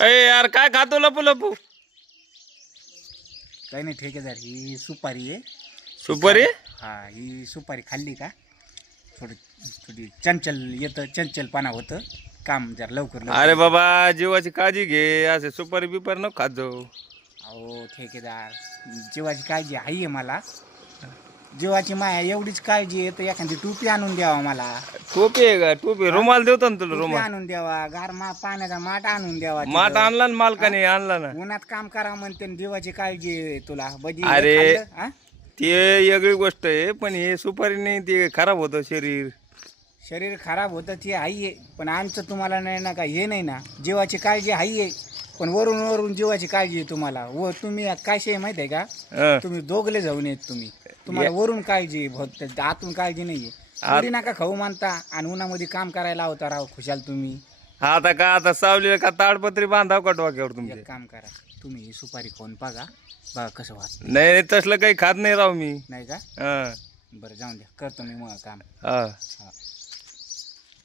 अरे यार काय खातो लपू लपू? काही नाही ठेकेदार, ही सुपारी आहे. सुपारी? हा, ही सुपारी खाल्ली का थोडी थोडी चंचल येतं, चंचलपणा होतं, काम जरा लवकर लवकर. अरे बाबा जीवाची काळजी घे, असे सुपारी बिपारी नको खात जाऊ. अहो ठेकेदार, जीवाची काळजी आहे मला. जीवाची माया एवढीच काळजी आहे तर एखादी टोपी आणून द्यावा मला. टोपी आहे का? टोपी रुमाल देतो ना तुला, टोपी रुमाल. आणून द्यावा, पाण्याचा माठ आणून द्यावा. माठ आणला ना मालकाने, आणला ना. उन्हात काम करा म्हणते आणि जीवाची काळजी आहे तुला. बजी अरे. खाल्लं, हा? ते वेगळी गोष्ट आहे, पण हे सुपारी नाही, ते खराब होतं शरीर. शरीर खराब होतं ते आहे, पण आमचं तुम्हाला नाही ना, का हे नाही ना, जीवाची काळजी आहे. पण वरून वरून जीवाची काळजी आहे तुम्हाला. व तुम्ही काय शे माहिती आहे का, हं. तुम्ही दोघले जाऊन येत तुम्हाला वरून काळजी आहे, फक्त आतून काळजी नाहीये. थोडी नका खाऊ मानता आणि उन्हामध्ये काम करायला होता राव खुशाल तुम्ही. आता का आता सावलीला का ताडपत्री बांधाव का डोक्यावर तुमच्या? एक काम करा, तुम्ही ही सुपारी खाऊन बघा, बघा कसं वाटत. नाही नाही, तसलं काही खात नाही राव मी. नाही का? हं. बरं जाऊन द्या, करतो मी मग काम. हा. हा.